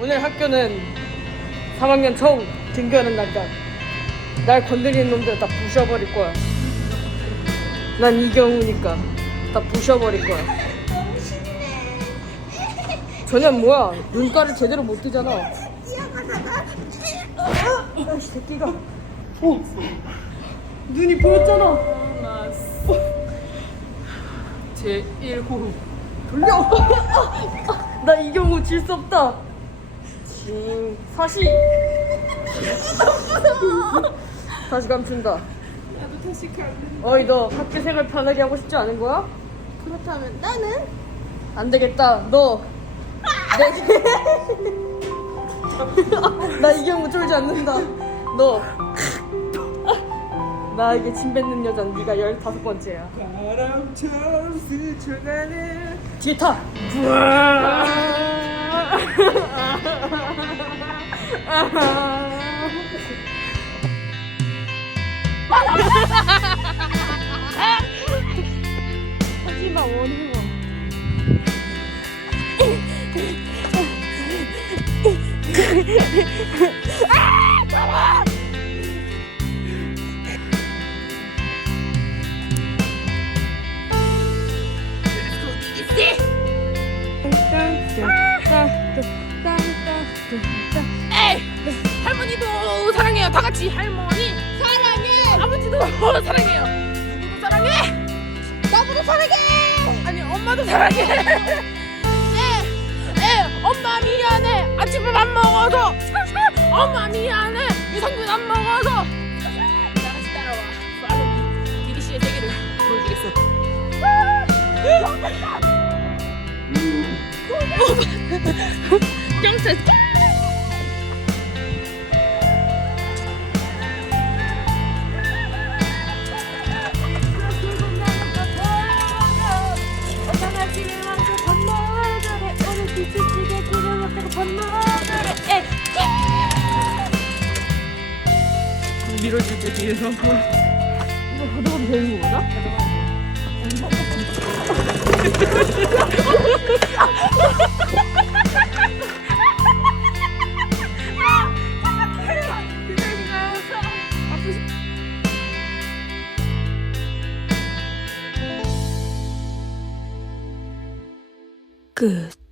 오늘 학교는 3학년 처음 등교하는 날이다. 날 건드리는 놈들 다 부셔버릴 거야. 난 이경우니까 다 부셔버릴 거야. 전혀 뭐야? 눈가를 제대로 못 뜨잖아. 아이씨 새끼가. 오, 눈이 보였잖아. 제 1호흡 돌려. 나 이경우 질 수 없다. 징 사시. 다시 감춘다. 나도 다시 갈래 어이 너 학교 생활 편하게 하고 싶지 않은 거야? 그렇다면 나는 안 되겠다. 너. 내. 나 이경우 쫄지 않는다. 너. 나에게 침 뱉는 여자는 네가 열다섯 번째야. 바람처럼 스쳐가는 뒤에 타. 하지마 원희원. 할머니도 사랑해요. 다 같이. 할머니. 사랑해. 아버지도 사랑해요. 누구도 사랑해. 나보다 사랑해. 아니 엄마도 사랑해. 에, 에 엄마 미안해. 아침밥 안 먹어서. 엄마 미안해. 유산균 안 먹어서. 다 같이 따라와. 팔로미 디디 씨의 세계를 보여주겠어. 경찰 밀어줄 때 뒤에서 이거 가져가도 되는 거 맞아? 끝